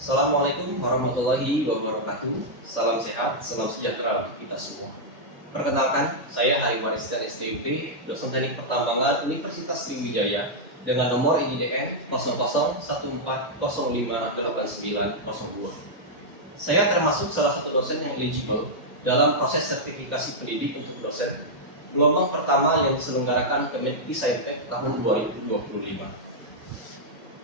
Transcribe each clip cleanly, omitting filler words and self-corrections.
Assalamualaikum warahmatullahi wabarakatuh. Salam sehat, salam sejahtera untuk kita semua. Perkenalkan, saya Ari Warisdan STUP, dosen teknik pertambangan Universitas Sriwijaya dengan nomor IDN 0014058902. Saya termasuk salah satu dosen yang eligible dalam proses sertifikasi pendidik untuk dosen gelombang pertama yang diselenggarakan Kemendikbudristek tahun 2025.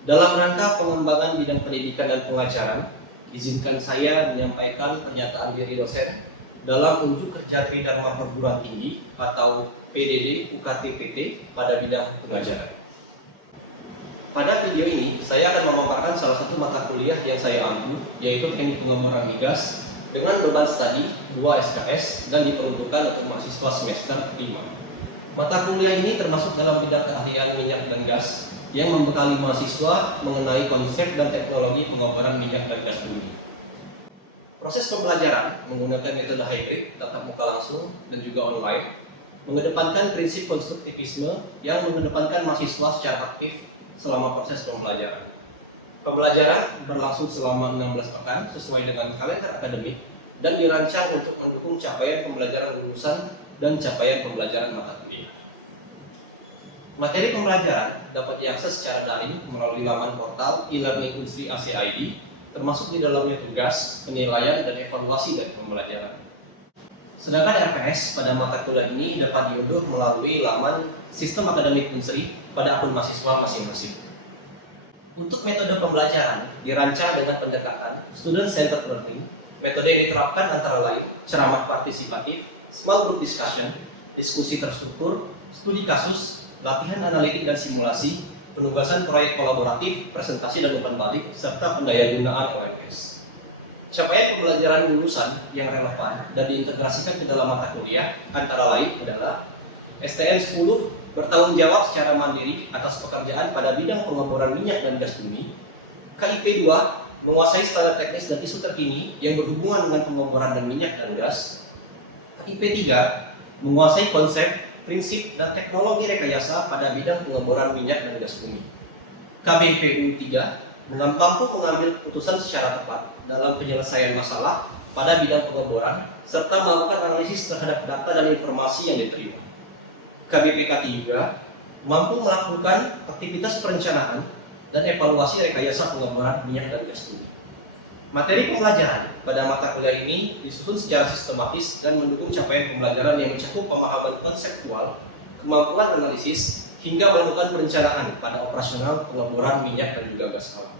Dalam rangka pengembangan bidang pendidikan dan pengajaran, izinkan saya menyampaikan pernyataan diri dosen dalam unjuk kerja Tridharma Perguruan Tinggi atau PDD UKT-PT pada bidang pengajaran. Pada video ini, saya akan memaparkan salah satu mata kuliah yang saya ambil, yaitu Teknik Pengeboran Migas dengan beban studi 2 SKS dan diperuntukkan untuk mahasiswa semester 5. Mata kuliah ini termasuk dalam bidang keahlian minyak dan gas yang membekali mahasiswa mengenai konsep dan teknologi pengeboran minyak dan gas bumi. Proses pembelajaran menggunakan metode hybrid, tatap muka langsung dan juga online, mengedepankan prinsip konstruktivisme yang mengedepankan mahasiswa secara aktif selama proses pembelajaran. Pembelajaran berlangsung selama 16 pekan sesuai dengan kalender akademik dan dirancang untuk mendukung capaian pembelajaran lulusan dan capaian pembelajaran mata kuliah. Materi pembelajaran dapat diakses secara daring melalui laman portal e-learning Unsri ACID, termasuk di dalamnya tugas, penilaian, dan evaluasi dari pembelajaran. Sedangkan RPS pada mata kuliah ini dapat diunduh melalui laman Sistem Akademik Unsri pada akun mahasiswa masing-masing. Untuk metode pembelajaran dirancang dengan pendekatan student-centered learning. Metode yang diterapkan antara lain ceramah partisipatif, small group discussion, diskusi terstruktur, studi kasus, latihan analitik dan simulasi, penugasan proyek kolaboratif, presentasi dan umpan balik, serta pendayagunaan OMS. Capaian pembelajaran lulusan yang relevan dan diintegrasikan ke dalam mata kuliah antara lain adalah STN 10 bertanggung jawab secara mandiri atas pekerjaan pada bidang pengeboran minyak dan gas bumi, KIP 2 menguasai standar teknis dan isu terkini yang berhubungan dengan pengeboran dan minyak dan gas, KIP 3 menguasai konsep, prinsip, dan teknologi rekayasa pada bidang pengeboran minyak dan gas bumi. KBPU 3 mampu mengambil keputusan secara tepat dalam penyelesaian masalah pada bidang pengeboran serta melakukan analisis terhadap data dan informasi yang diterima. KBPK 3 mampu melakukan aktivitas perencanaan dan evaluasi rekayasa pengeboran minyak dan gas bumi. Materi pembelajaran pada mata kuliah ini disusun secara sistematis dan mendukung capaian pembelajaran yang mencakup pemahaman konseptual, kemampuan analisis, hingga melakukan perencanaan pada operasional pengeboran minyak dan juga gas alam.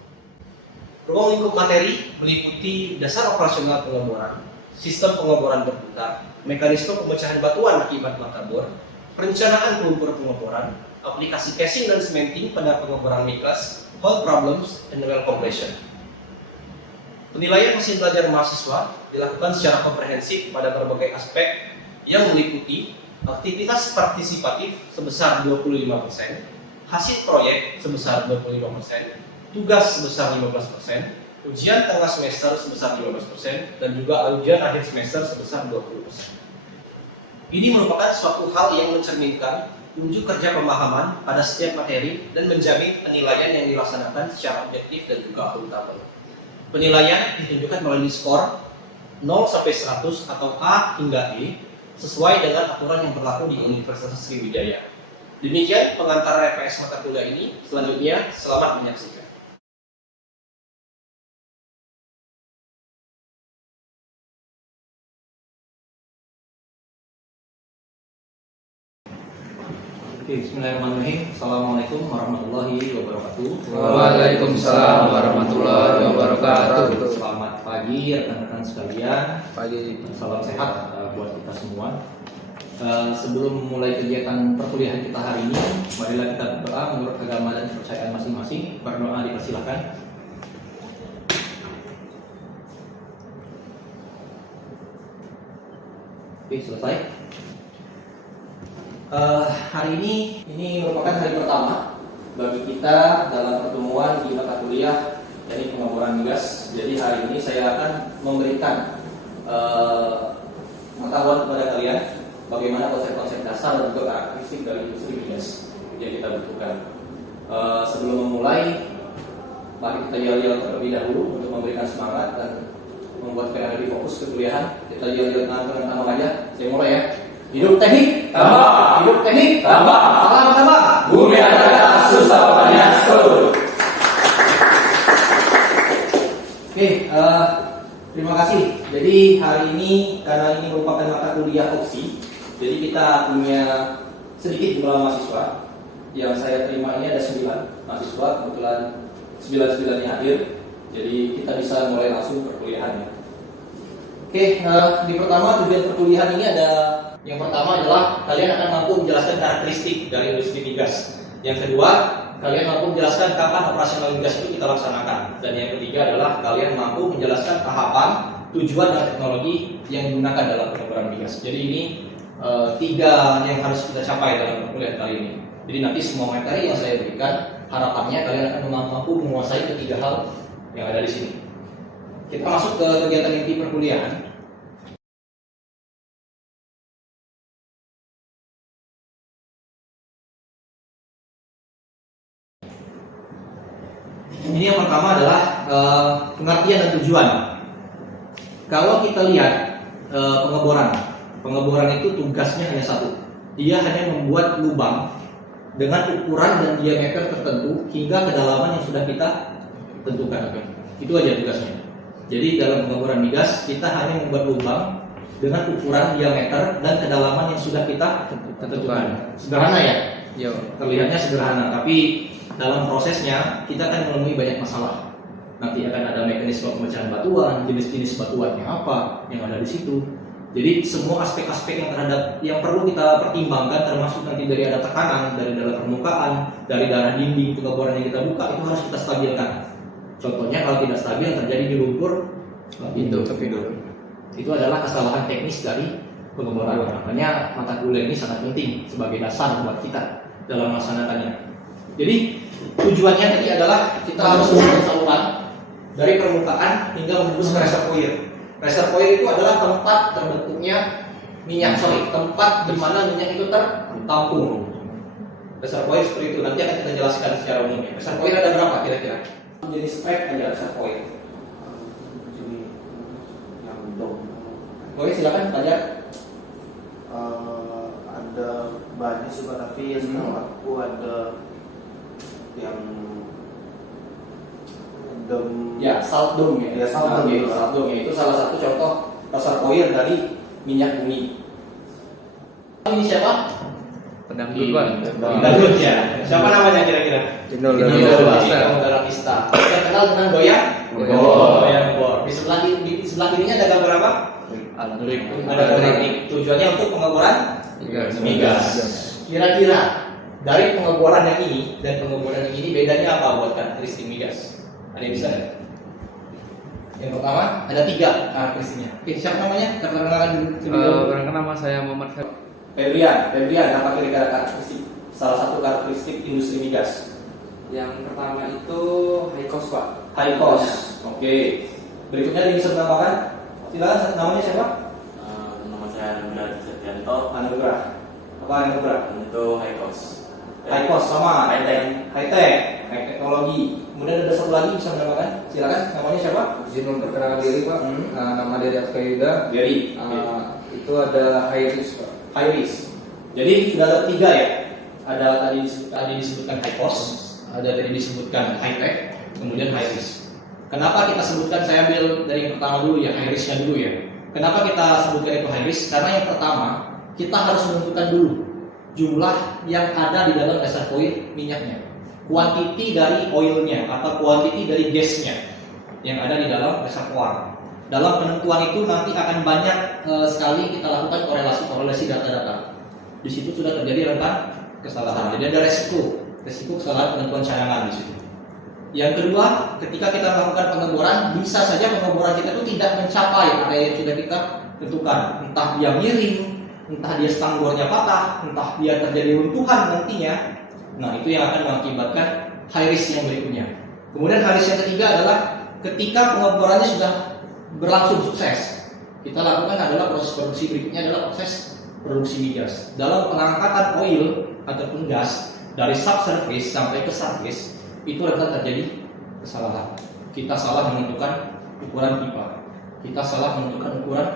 Ruang lingkup materi meliputi dasar operasional pengeboran, sistem pengeboran berputar, mekanisme pemecahan batuan akibat mata bor, perencanaan lumpur pengeboran, aplikasi casing dan cementing pada pengeboran migas, hole problems, and well compression. Penilaian hasil belajar mahasiswa dilakukan secara komprehensif pada berbagai aspek yang meliputi aktivitas partisipatif sebesar 25%, hasil proyek sebesar 25%, tugas sebesar 15%, ujian tengah semester sebesar 15%, dan juga ujian akhir semester sebesar 20%. Ini merupakan suatu hal yang mencerminkan unjuk kerja pemahaman pada setiap materi dan menjamin penilaian yang dilaksanakan secara objektif dan juga akuntabel. Penilaian ditunjukkan melalui skor 0 sampai 100 atau A hingga E sesuai dengan aturan yang berlaku di Universitas Sriwijaya. Demikian pengantar RPS mata kuliah ini. Selanjutnya, selamat menyaksikan. Bismillahirrahmanirrahim. Assalamualaikum warahmatullahi wabarakatuh. Waalaikumsalam warahmatullahi wabarakatuh. Selamat pagi rekan-rekan sekalian. Pagi. Salam sehat buat kita semua. Sebelum memulai kegiatan perkuliahan kita hari ini, marilah kita berdoa menurut agama dan kepercayaan masing-masing. Berdoa dipersilakan. Oke, selesai. Hari ini merupakan hari pertama bagi kita dalam pertemuan di mata kuliah dari pengeboran migas. Jadi hari ini saya akan memberikan pengetahuan kepada kalian bagaimana konsep-konsep dasar dan juga karakteristik dari industri migas yang kita butuhkan. Sebelum memulai, Mari kita yel-yel terlebih dahulu untuk memberikan semangat dan membuat kalian lebih fokus ke kuliahan. Kita yel-yel dengan nama aja. Saya mulai ya. Hidup teknik Tambah. Hidup teknik Tambah. Salam tambah. Bumi Adalah Susah Banyak Seluruh. Oke, terima kasih. Jadi hari ini karena ini merupakan mata kuliah opsi, jadi kita punya sedikit jumlah mahasiswa. Yang saya terima ini ada 9 mahasiswa, kebetulan 9-9-nya hadir. Jadi kita bisa mulai langsung perkuliahannya. Oke, di pertama tujuan perkuliahan ini ada yang pertama adalah kalian akan mampu menjelaskan karakteristik dari industri migas. Yang kedua, kalian mampu menjelaskan kapan operasional migas itu kita laksanakan. Dan yang ketiga adalah kalian mampu menjelaskan tahapan, tujuan dan teknologi yang digunakan dalam pengembangan migas. Jadi ini 3 yang harus kita capai dalam perkuliahan kali ini. Jadi nanti semua materi yang saya berikan, harapannya kalian akan mampu menguasai ketiga hal yang ada di sini. Kita masuk ke kegiatan inti perkuliahan. Ini yang pertama adalah pengertian dan tujuan. Kalau kita lihat pengeboran itu tugasnya hanya satu. Dia hanya membuat lubang dengan ukuran dan diameter tertentu hingga kedalaman yang sudah kita tentukan. Itu aja tugasnya. Jadi dalam pengeboran migas kita hanya membuat lubang dengan ukuran diameter dan kedalaman yang sudah kita tentukan. Sederhana ya? Yo. Terlihatnya sederhana, tapi dalam prosesnya kita akan menemui banyak masalah. Nanti akan ada mekanisme pemecahan batuan, jenis-jenis batuannya apa yang ada di situ. Jadi semua aspek-aspek yang perlu kita pertimbangkan, termasuk nanti dari ada tekanan, dari dalam permukaan, dari darah dinding pengeboran yang kita buka, itu harus kita stabilkan. Contohnya kalau tidak stabil terjadi di lumpur pintu. Itu adalah kesalahan teknis dari pengeboran. Makanya mata kuliah ini sangat penting sebagai dasar buat kita dalam melaksanakannya. Jadi tujuannya tadi adalah kita harus membuat saluran dari permukaan hingga menembus ke reservoir. Reservoir itu adalah tempat terbentuknya minyak, tempat di mana minyak itu tertampung. Reservoir seperti itu, nanti akan kita jelaskan secara umumnya. Reservoir ada berapa kira-kira? Jenis spek ada reservoir. Yang dom. Oke, silakan tanya. Ada banyak sih Pak, tapi setahu aku ada yang dom. Ya, salt dome ya. Ya, salt dome. Salt dome itu salah satu contoh reservoir dari minyak bumi. Ini siapa? Pendangdut Pak. Pendangdut ya. Siapa namanya kira-kira? Inul Daratista. Terkenal dengan goyang? Goyang bor. Di sebelah kirinya ada gambar apa? Alat Ada teknik. Tujuannya untuk pengeboran migas. Kira-kira dari pengeboran yang ini dan pengeboran yang ini bedanya apa buat karakteristik migas? Ada yang bisa nggak? Yang pertama ada 3 karakteristiknya. Oke, siapa namanya? Perkenalkan dulu. Perkenalkan nama saya Muhammad Febrian, apa kira-kira karakteristik salah satu karakteristik industri migas? Yang pertama itu high cost Pak. High cost. Oke. Berikutnya yang bisa menambahkan. Silakan, namanya siapa? Nama saya Anugrah Setianto. Anugrah. Apa Anugrah? Itu high cost. High cost sama High tech. High tech, high teknologi. Kemudian ada satu lagi bisa menambahkan. Silakan, namanya siapa? Izin memperkenalkan diri Pak. Nama Dery Afkayuda. Gary. Itu ada high risk Pak. High risk. Jadi sudah ada 3 ya. Ada tadi disebutkan high cost, ada tadi disebutkan high tech, kemudian high risk. Kenapa kita sebutkan, saya ambil dari yang pertama dulu ya, high risknya dulu ya. Kenapa kita sebutkan itu high risk? Karena yang pertama, kita harus menentukan dulu jumlah yang ada di dalam reservoir minyaknya, kuantiti dari oilnya atau kuantiti dari gasnya yang ada di dalam reservoir. Dalam penentuan itu nanti akan banyak sekali kita lakukan korelasi data-data. Di situ sudah terjadi rentan kesalahan. Jadi ada resiko kesalahan penentuan cadangan di situ. Yang kedua, ketika kita melakukan pengeboran, bisa saja pengeboran kita itu tidak mencapai area yang sudah kita tentukan. Entah dia miring, entah dia stang bornya patah, entah dia terjadi runtuhan nantinya. Nah, itu yang akan mengakibatkan high risk yang berikutnya. Kemudian high risk yang ketiga adalah ketika pengeborannya sudah berlangsung sukses, kita lakukan adalah proses produksi berikutnya adalah proses produksi migas. Dalam pengangkatan oil ataupun gas dari subsurface sampai ke surface itu rentan terjadi kesalahan. Kita salah menentukan ukuran pipa. Kita salah menentukan ukuran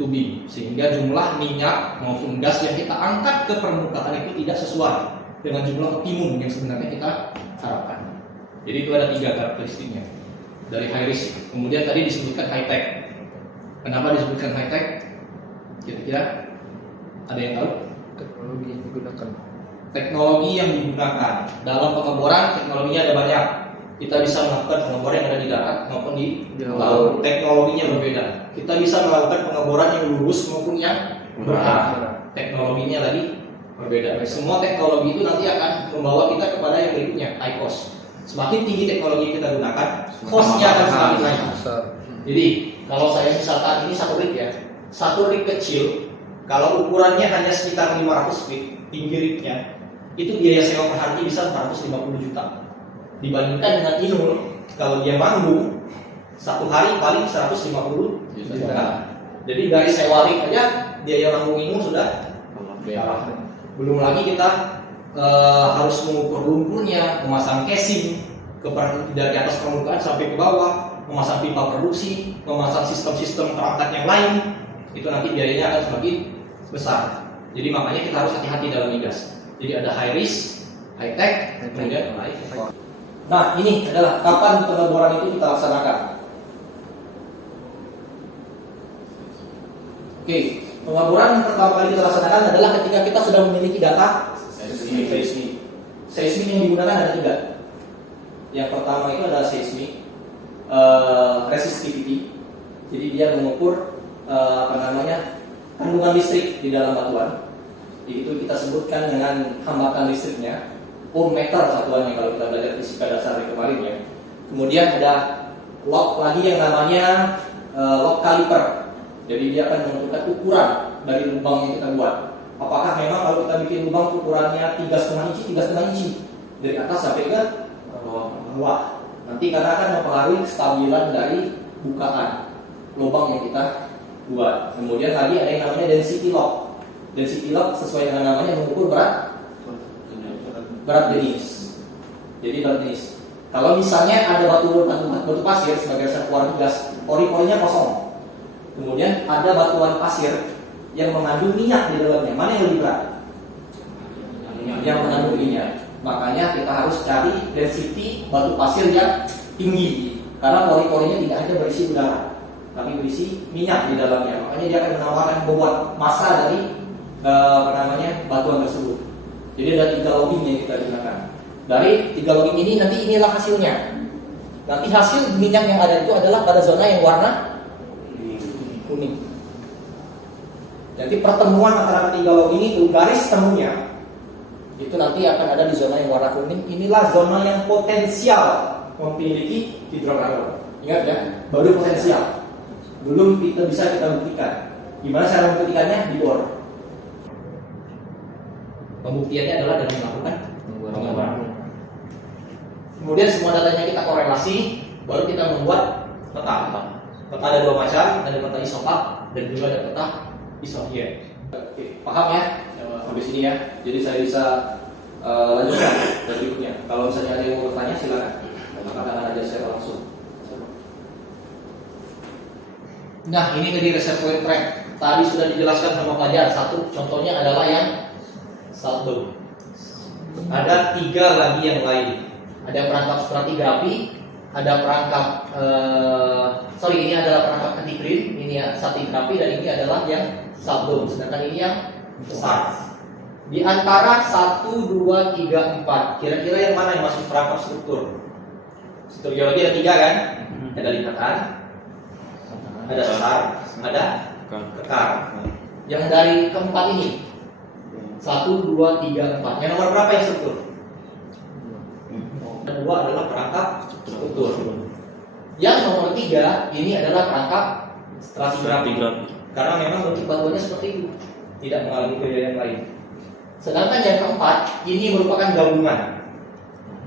tubing, sehingga jumlah minyak maupun gas yang kita angkat ke permukaan itu tidak sesuai dengan jumlah optimum yang sebenarnya kita harapkan. Jadi itu ada 3 karakteristiknya dari high risk. Kemudian tadi disebutkan high tech. Kenapa disebutkan high tech? Kira-kira ada yang tahu? Teknologi yang digunakan. Teknologi yang digunakan dalam pengeboran, teknologinya ada banyak. Kita bisa melakukan pengeboran yang ada di darat maupun di laut. Teknologinya berbeda. Kita bisa melakukan pengeboran yang lurus maupun yang berarah. Teknologinya tadi berbeda. Semua teknologi itu nanti akan membawa kita kepada yang berikutnya, high cost. Semakin tinggi teknologi yang kita gunakan, cost-nya akan semakin naik. Jadi kalau saya misalkan ini satu rig ya, satu rig kecil, kalau ukurannya hanya sekitar 500 feet, tinggi rignya, itu biaya sewa per hari bisa 450 juta. Dibandingkan dengan Inul, kalau dia manggung, satu hari paling 150 juta. Jadi dari sewa rig aja, biaya manggung Inul sudah berapa? Belum lagi kita harus mengukur lumpurnya, memasang casing dari atas permukaan sampai ke bawah, memasang pipa produksi, memasang sistem-sistem perangkat yang lain, itu nanti biayanya akan semakin besar. Jadi makanya kita harus hati-hati dalam migas. Jadi ada high risk, high tech, kemudian high tech. Nah, ini adalah kapan pengeboran itu kita laksanakan. Oke, pengeboran yang pertama kali kita laksanakan adalah ketika kita sudah memiliki data seismik. Seismik yang digunakan ada 3. Yang pertama itu adalah seismik resistivity. Jadi dia mengukur kandungan listrik di dalam batuan. Itu kita sebutkan dengan hambatan listriknya, ohm meter satuannya kalau kita belajar fisika dasar di kemarin ya. Kemudian ada log lagi yang namanya log caliper. Jadi dia akan menentukan ukuran dari lubang yang kita buat. Apakah memang kalau kita bikin lubang ukurannya 3,5 inci, 3,5 inci dari atas sampai ke bawah. Nanti karena akan mempengaruhi kestabilan dari bukaan lubang yang kita buat. Kemudian lagi ada yang namanya density log. Density log sesuai dengan namanya mengukur berat jenis. Jadi berat jenis. Kalau misalnya ada batu pasir sebagai reservoir gas, pori-porinya kosong. Kemudian ada batuan pasir yang mengandung minyak di dalamnya. Mana yang lebih berat? Yang mengandung minyak. Makanya kita harus cari density batu pasir yang tinggi. Karena pori-porinya tidak hanya berisi udara, tapi berisi minyak di dalamnya. Makanya dia akan menawarkan bobot massa dari batuan tersebut. Jadi ada 3 logging yang kita gunakan. Dari 3 logging ini nanti inilah hasilnya. Nanti hasil minyak yang ada itu adalah pada zona yang warna kuning. Jadi pertemuan antara 3 logging itu garis temunya itu nanti akan ada di zona yang warna kuning. Inilah zona yang potensial memiliki hidrokarbon. Ingat ya, baru potensial. Belum kita bisa buktikan. Gimana cara membuktikannya? Di bor. Pembuktiannya adalah dengan melakukan pengeboran. Kemudian semua datanya kita korelasi, baru kita membuat peta. Peta ada 2 macam, ada peta isopap dan juga ada peta isodiet. Oke, paham ya? Sampai sini ya. Jadi saya bisa lanjutkan berikutnya. Kalau misalnya ada yang mau bertanya silakan. Akan aja saya langsung. Nah, ini tadi reservoir trap. Tadi sudah dijelaskan sama Fajar. Satu contohnya adalah yang salt dome. Ada 3 lagi yang lain. Ada perangkap stratigrafi, ada perangkap ini adalah perangkap anti green, ini ya stratigrafi, dan ini adalah yang salt dome. Sedangkan ini yang besar. Di antara 1, 2, 3, 4, kira-kira yang mana yang masuk perangkap struktur? Struktur geologi ada 3 kan? Ada lingkaran, ada sesar, ada kekar. Yang dari keempat ini 1, 2, 3, 4. Yang nomor berapa yang struktur? Yang 2 adalah perangkap struktur. Yang nomor 3 ini adalah perangkap stratigrafi. Karena memang bentuk batuannya seperti itu, tidak mengalami gaya yang lain. Sedangkan yang keempat ini merupakan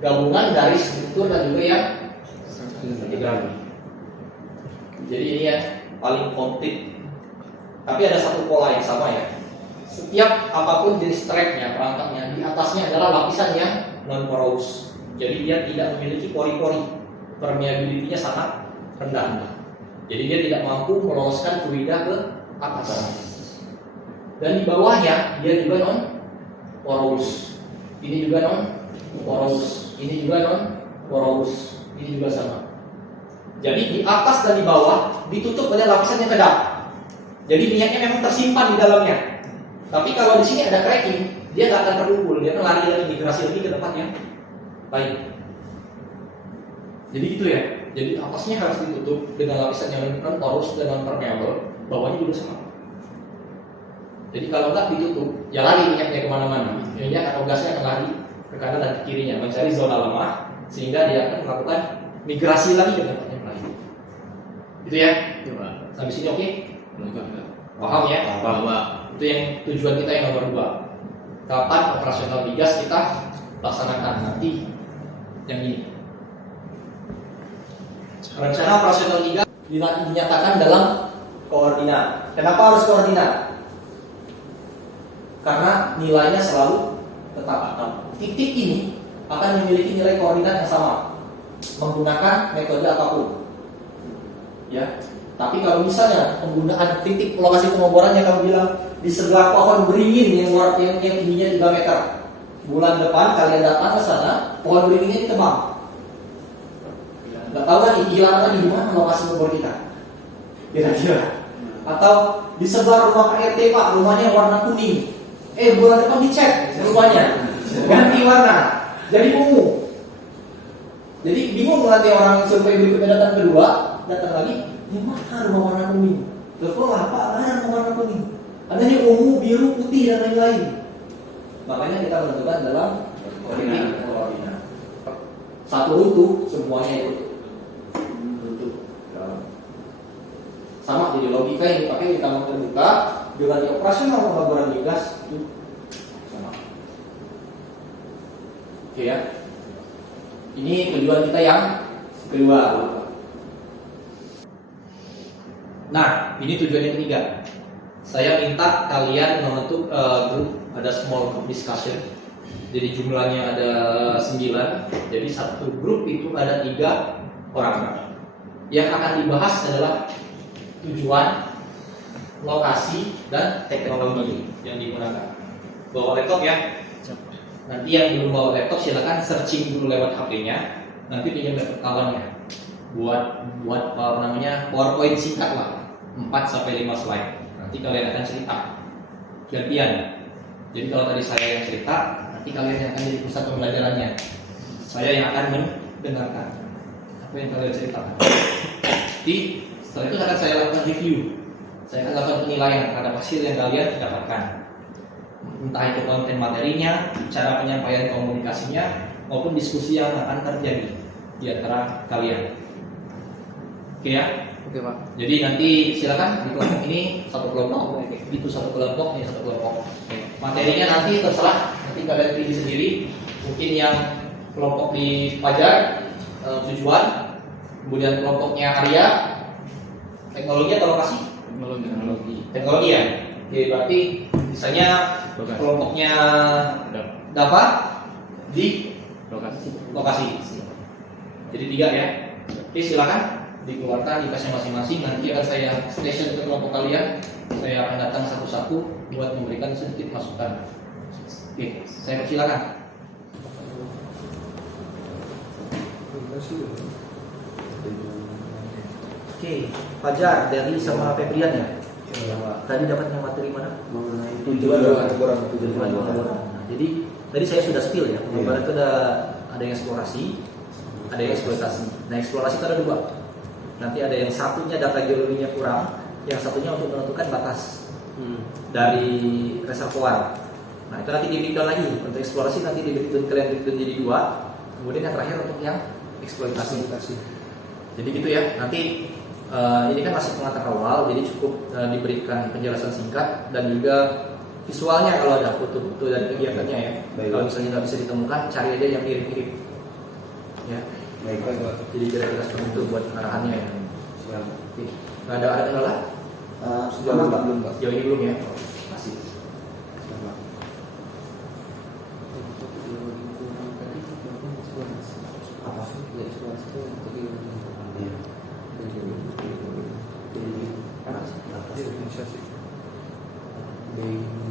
gabungan dari struktur dan juga yang stratigrafi. Jadi ini yang paling komplit. Tapi ada satu pola yang sama ya. Setiap apapun jenis tracknya, perangkapnya, di atasnya adalah lapisan yang non porous. Jadi dia tidak memiliki pori-pori. permeability-nya sangat rendah. Jadi dia tidak mampu meloloskan fluida ke atas. Dan di bawahnya dia juga non porous. Ini juga non porous. Ini juga non porous. Ini juga sama. Jadi di atas dan di bawah ditutup oleh lapisan yang kedap. Jadi minyaknya memang tersimpan di dalamnya. Tapi kalau di sini ada cracking, dia nggak akan terkumpul, dia akan lari lagi migrasi lagi ke tempat yang lain. Jadi gitu ya. Jadi atasnya harus ditutup dengan lapisan yang non porous dan non permeable, bawahnya juga sama. Jadi kalau nggak ditutup, ya lari minyaknya kemana-mana. Minyak atau gasnya akan lari ke kanan dan ke kirinya, mencari zona lemah, sehingga dia akan melakukan migrasi lagi ke tempat yang lain. Gitu ya? Sampai sini oke? Paham ya? Bahwa Itu yang tujuan kita yang nomor 2. Kapan operasional migas kita laksanakan nanti yang ini. Rencana operasional migas dinyatakan dalam koordinat. Kenapa harus koordinat? Karena nilainya selalu tetap. Titik ini akan memiliki nilai koordinat yang sama menggunakan metode apapun. Ya. Tapi kalau misalnya penggunaan titik lokasi pengeborannya kamu bilang di sebelah pohon beringin yang tingginya 3 meter. Bulan depan kalian datang ke sana, pohon beringinnya ditebang. Nggak tahu kan hilang tadi di mana lokasi pengeboran kita? Kira-kira. Atau di sebelah rumah KRT Pak, rumahnya warna kuning. Bulan depan dicek rumahnya, ganti warna, jadi ungu. Jadi bingung nanti orang survei berikutnya datang kedua, datang lagi, di mana rumah warna kuning? Telepon lah Pak, ada rumah warna kuning. Adanya ungu, biru, putih dan lain-lain. Makanya kita menentukan dalam koordinat. Satu runtuh, semuanya ikut runtuh. Sama jadi logika yang dipakai di taman terbuka dengan di operasional pembangunan migas itu sama. Oke ya. Ini tujuan kita yang kedua. Nah, ini tujuan yang ketiga. Saya minta kalian membentuk grup, ada small group discussion. Jadi jumlahnya ada 9. Jadi satu grup itu ada 3 orang. Yang akan dibahas adalah tujuan, lokasi, dan teknologi yang digunakan. Bawa laptop ya. Nanti yang belum bawa laptop silakan searching dulu lewat HP-nya. Nanti pinjam laptop kawannya. Buat apa namanya PowerPoint singkat lah, 4-5 slide. Nanti kalian akan cerita gantian. Jadi kalau tadi saya yang cerita, nanti kalian yang akan jadi pusat pembelajarannya. Saya yang akan mendengarkan apa yang kalian ceritakan. Jadi setelah itu akan saya lakukan review. Saya akan lakukan penilaian terhadap hasil yang kalian dapatkan. Entah itu konten materinya, cara penyampaian komunikasinya, maupun diskusi yang akan terjadi di antara kalian. Oke ya? Oke Pak. Jadi nanti silakan di kelompok ini satu kelompok, itu satu kelompok, ini satu kelompok. Materinya nanti terserah, nanti kalian pilih sendiri. Mungkin yang kelompok di Fajar tujuan, kemudian kelompoknya Arya teknologi atau lokasi? Teknologi ya. Oke, berarti misalnya kelompoknya Dava di lokasi. Jadi 3 ya. Oke, silakan dikeluarkan di tasnya masing-masing. Nanti akan saya station ke kelompok kalian. Saya akan datang satu-satu buat memberikan sedikit masukan. Oke, saya persilakan. Oke, Fajar, dari sama Febrian ya. Tadi dapatnya materi mana? Mengenai Tujuan. Nah, jadi tadi saya sudah spill ya. Kemarin itu ada yang eksplorasi, ada yang eksploitasi. Nah, eksplorasi itu ada 2. Nanti ada yang satunya data geologinya kurang, yang satunya untuk menentukan batas dari reservoir. Nah, itu nanti di breakdown lagi. Untuk eksplorasi nanti di breakdown, kalian breakdown jadi 2. Kemudian yang terakhir untuk yang eksploitasi. Jadi gitu ya. Nanti ini kan masih pengantar awal, jadi cukup diberikan penjelasan singkat dan juga visualnya kalau ada foto-foto dari kegiatannya ya. Kalau misalnya nggak bisa ditemukan, cari aja yang mirip-mirip. Ya. Baik. Jadi kira-kira seperti itu buat arahannya ya. Oke. Nggak ada kendala? Sejauh ini belum Pak. Sejauh ini belum ya. Masih. Apa sih? Eksplorasi itu untuk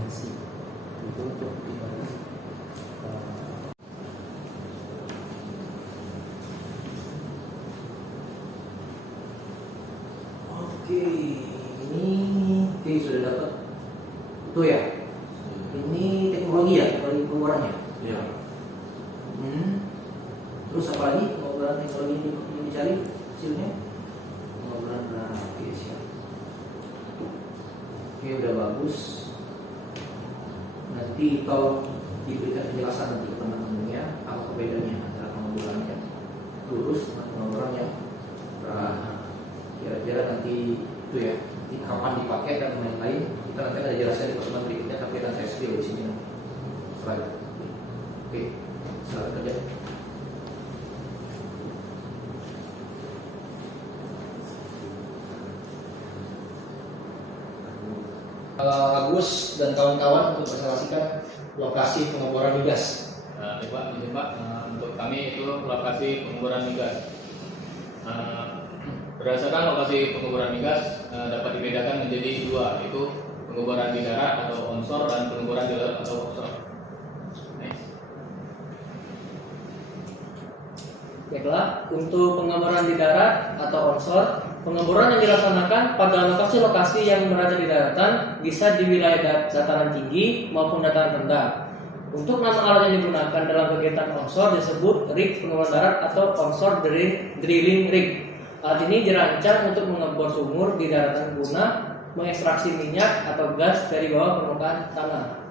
masih ditutup di bawah. Oke, ini sudah dapat itu ya. Ini teknologi ya, teknologi pengurannya. Iya. Terus apa lagi pengurangan teknologi yang dicari hasilnya? Pengurangan berapa? Oke, siap. Oke, udah bagus. Nanti kalau diberikan penjelasan nanti ke teman-temannya apa perbedaannya antara pengurangannya lurus dengan pengurangannya. Nah, kira-kira nanti itu ya, nanti kapan dipakai dan lain-lain kita nanti ada jelaskan di pertemuan berikutnya, tapi akan saya spill di sini slide. Oke, silakan kerja. Agus dan kawan-kawan untuk presentasikan lokasi pengeboran migas. Nah, ini Pak, untuk kami itu lokasi pengeboran migas. Berdasarkan lokasi pengeboran migas dapat dibedakan menjadi dua, yaitu pengeboran di darat atau onshore dan pengeboran di laut atau offshore. Next. Baiklah, untuk pengeboran di darat atau onshore, pengeboran yang dilaksanakan pada lokasi-lokasi yang berada di daratan, bisa di wilayah dataran tinggi maupun dataran rendah. Untuk nama alat yang digunakan dalam kegiatan onshore disebut rig pengeboran darat atau onshore drilling rig. Alat ini dirancang untuk mengebor sumur di daratan guna mengekstraksi minyak atau gas dari bawah permukaan tanah.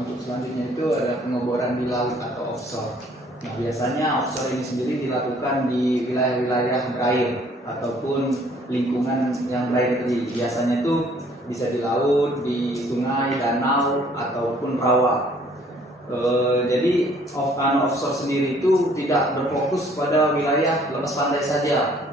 Untuk selanjutnya itu ada pengeboran di laut atau offshore. Nah, biasanya offshore ini sendiri dilakukan di wilayah-wilayah berair ataupun lingkungan yang berair tadi. Biasanya itu bisa di laut, di sungai, danau ataupun rawa. Jadi offshore sendiri itu tidak berfokus pada wilayah lepas pantai saja.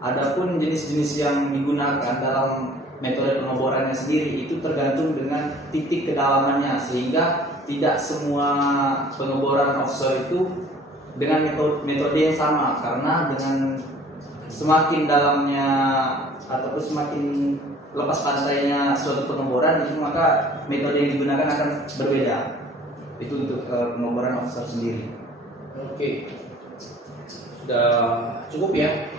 Adapun jenis-jenis yang digunakan dalam metode pengeborannya sendiri itu tergantung dengan titik kedalamannya, sehingga tidak semua pengeboran offshore itu dengan metode yang sama, karena dengan semakin dalamnya ataupun semakin lepas pantainya suatu pengeboran itu, maka metode yang digunakan akan berbeda. Itu untuk pengeboran offshore sendiri. Oke, sudah cukup ya.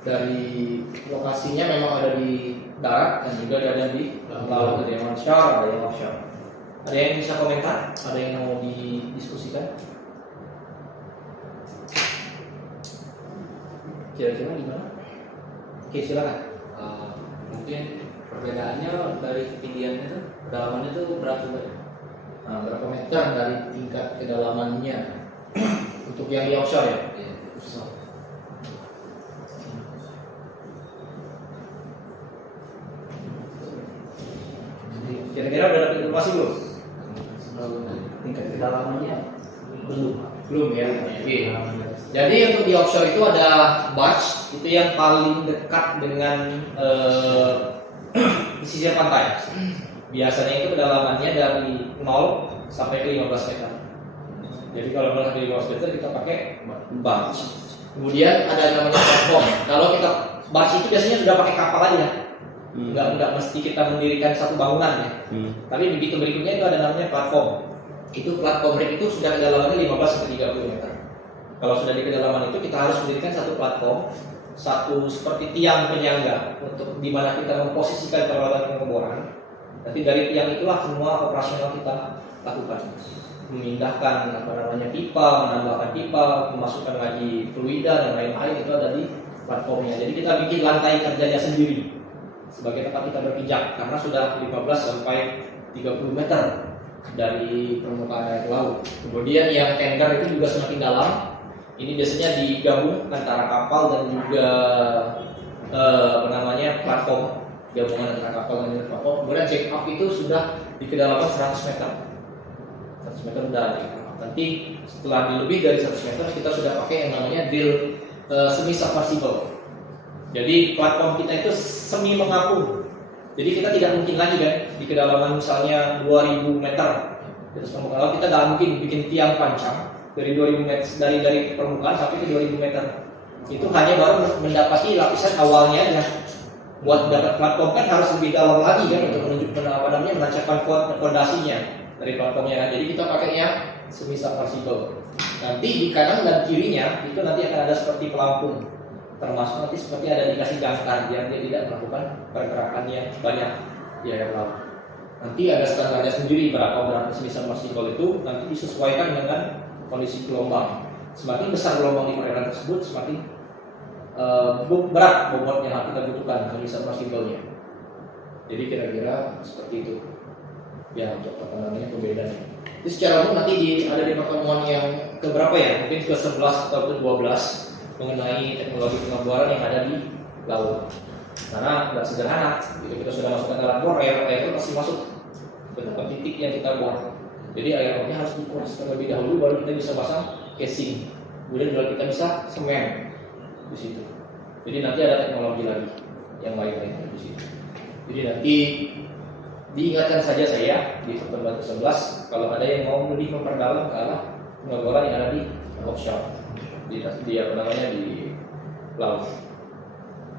Dari lokasinya memang ada di darat dan juga ada di laut, ada yang onshore, ada yang offshore. Ada yang bisa komentar? Ada yang mau didiskusikan? Kira-kira gimana? Oke, silakan. Mungkin perbedaannya dari ketinggiannya itu, kedalamannya itu berapa meter? Nah, berapa meter dari tingkat kedalamannya untuk yang di offshore ya? Iya, offshore. Kira-kira udah dapat informasi belum? Tingkat kedalamannya Belum ya. Oke. Jadi untuk di offshore itu ada barge, itu yang paling dekat dengan pesisir pantai. Biasanya itu kedalamannya dari 0 sampai ke 15 meter. Jadi kalau mulai dari 15 meter kita pakai barge. Kemudian ada yang namanya platform. Kalau kita barge itu biasanya sudah pakai kapal aja. Enggak mesti kita mendirikan satu bangunan ya. Tapi begitu berikutnya itu ada namanya platform. Itu platform rig itu sudah kedalamannya 15 sampai 30 meter. Kalau sudah di kedalaman itu kita harus mendirikan satu platform, satu seperti tiang penyangga untuk di mana kita memposisikan peralatan pengeboran. Nanti dari tiang itulah semua operasional kita lakukan. Memindahkan pipa, menambahkan pipa, memasukkan lagi fluida dan lain-lain, itu ada di platformnya. Jadi kita bikin lantai kerjanya sendiri sebagai tempat kita berpijak, karena sudah 15 sampai 30 meter dari permukaan air laut. Kemudian yang tanker itu juga semakin dalam. Ini biasanya digabung antara kapal dan juga platform, gabungan antara kapal dan platform. Kemudian check up itu sudah di kedalaman 100 meter. 100 meter dari nanti setelah lebih dari 100 meter kita sudah pakai yang namanya drill semi submersible. Jadi platform kita itu semi mengapung. Jadi kita tidak mungkin lagi kan di kedalaman misalnya 2000 meter terus permukaan, kita nggak mungkin bikin tiang pancang dari 2000 meter dari permukaan sampai ke 2000 meter. Itu hanya baru mendapati lapisan awalnya aja. buat dapat platform kan harus lebih dalam lagi kan untuk menunjukkan apa namanya menancapkan fondasinya dari platformnya. Jadi kita pakainya semi-submersible. Nanti di kanan dan kirinya itu nanti akan ada seperti pelampung, termasuk nanti seperti ada dikasih jangkar biar dia tidak melakukan pergerakan yang banyak di air laut. Nanti ada standarnya sendiri berapa berat semi-submersible itu nanti disesuaikan dengan kondisi gelombang. Semakin besar gelombang di perairan tersebut, semakin berat bobot yang kita butuhkan semi-submersible-nya. Jadi kira-kira seperti itu. Ya untuk pertanyaannya perbedaannya. Jadi secara umum nanti ada di pertemuan yang keberapa ya? Mungkin ke-11 atau ke-12 mengenai teknologi pengeboran yang ada di laut. Karena nggak sederhana. Jika kita sudah masukkan ke alat bor, air itu pasti masuk ke tempat titik yang kita bor. Jadi air lautnya harus dikuras terlebih dahulu baru kita bisa pasang casing. Kemudian baru kita bisa semen di situ. Jadi nanti ada teknologi lagi yang lain-lain di situ. Jadi nanti diingatkan saja saya di pertemuan ke-11 kalau ada yang mau lebih memperdalam ke arah pengeboran yang ada di offshore di apa namanya di laut.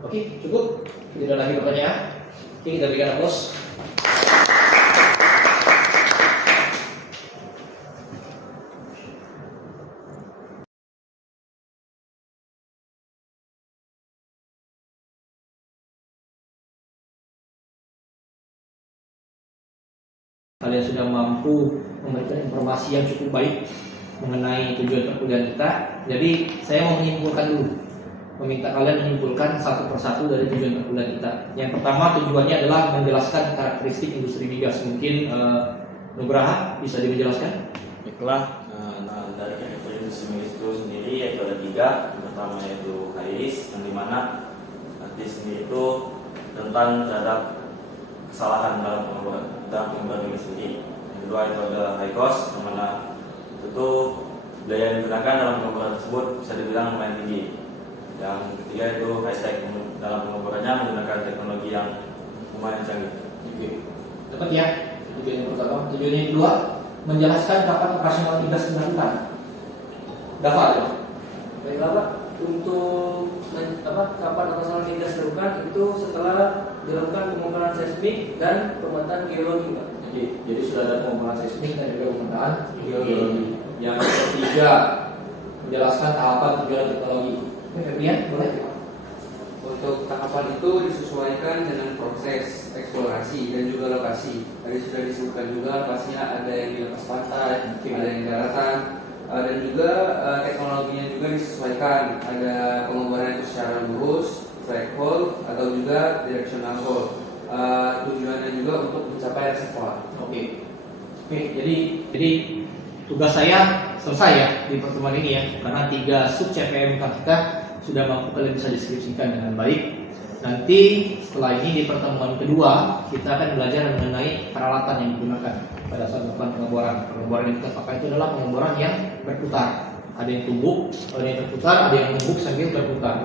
Oke, cukup. Tidak ada lagi pertanyaan. Oke, kita berikan aplaus. Kalian sudah mampu memberikan informasi yang cukup baik mengenai tujuan perkuliahan kita. Jadi saya mau menyimpulkan dulu, meminta kalian menyimpulkan satu persatu dari tujuan perkuliahan kita. Yang pertama tujuannya adalah menjelaskan karakteristik industri migas. Mungkin Nugraha bisa dijelaskan? Baiklah, nah dari karakter industri migas itu sendiri yaitu ada 3. Yang pertama yaitu high risk, yang dimana arti sendiri itu rentan terhadap kesalahan dalam pengeboran migas sendiri. Yang kedua itu ada high cost, yang mana itu biaya yang digunakan dalam pengeboran tersebut bisa dibilang lumayan tinggi. Yang ketiga itu high tech, dalam pengeborannya menggunakan teknologi yang lumayan canggih. Oke, dapat ya. Tujuan yang pertama. Tujuan yang kedua menjelaskan kapan operasional migas dilakukan. Dapat ya? Baiklah Pak, untuk kapan operasional migas dilakukan itu setelah dilakukan pengukuran seismik dan pemetaan geologi Pak. Jadi sudah ada pengukuran seismik dan juga pemetaan geologi. Yang ketiga menjelaskan tahapan tujuan teknologi. Febrian, boleh? Untuk tahapan itu disesuaikan dengan proses eksplorasi dan juga lokasi. Tadi sudah disebutkan juga pastinya ada yang di lepas pantai, ada yang di daratan, dan juga teknologinya juga disesuaikan. Ada pengeboran itu secara lurus, flag hole, atau juga directional hole. Tujuannya juga untuk mencapai reservoir. Oke, jadi tugas saya selesai ya di pertemuan ini ya, karena 3 sub CPMK kita sudah mampu kalian bisa deskripsikan dengan baik. Nanti setelah ini di pertemuan kedua kita akan belajar mengenai peralatan yang digunakan pada saat melakukan pengeboran. Pengeboran yang kita pakai itu adalah pengeboran yang berputar. Ada yang tumbuk, ada yang berputar, ada yang tumbuk sambil berputar.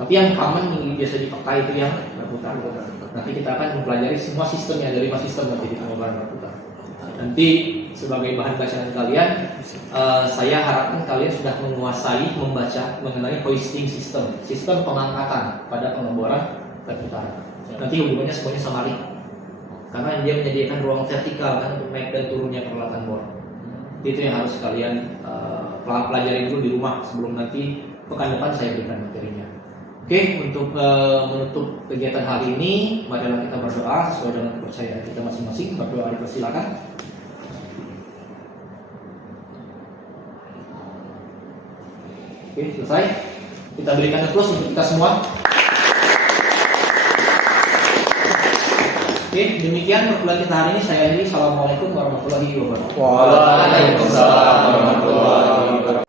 Tapi yang common yang biasa dipakai itu yang berputar. Nanti kita akan mempelajari semua sistemnya, dari 5 sistem nanti di pengeboran berputar. Nanti sebagai bahan bacaan kalian, saya harapkan kalian sudah menguasai membaca mengenai hoisting system, sistem pengangkatan pada pengeboran berputar. Nanti hubungannya semuanya sama rig, karena dia menyediakan ruang vertikal kan untuk naik dan turunnya peralatan bor. Itu yang harus kalian pelajari dulu di rumah sebelum nanti pekan depan saya berikan materinya. Oke, untuk menutup kegiatan hari ini, marilah kita berdoa sesuai dengan kepercayaan kita masing-masing. Berdoa dipersilakan. Oke, selesai. Kita berikan applause untuk kita semua. Oke, demikian perkuliahan kita hari ini. Saya akhiri. Assalamualaikum warahmatullahi wabarakatuh. Waalaikumsalam warahmatullahi wabarakatuh.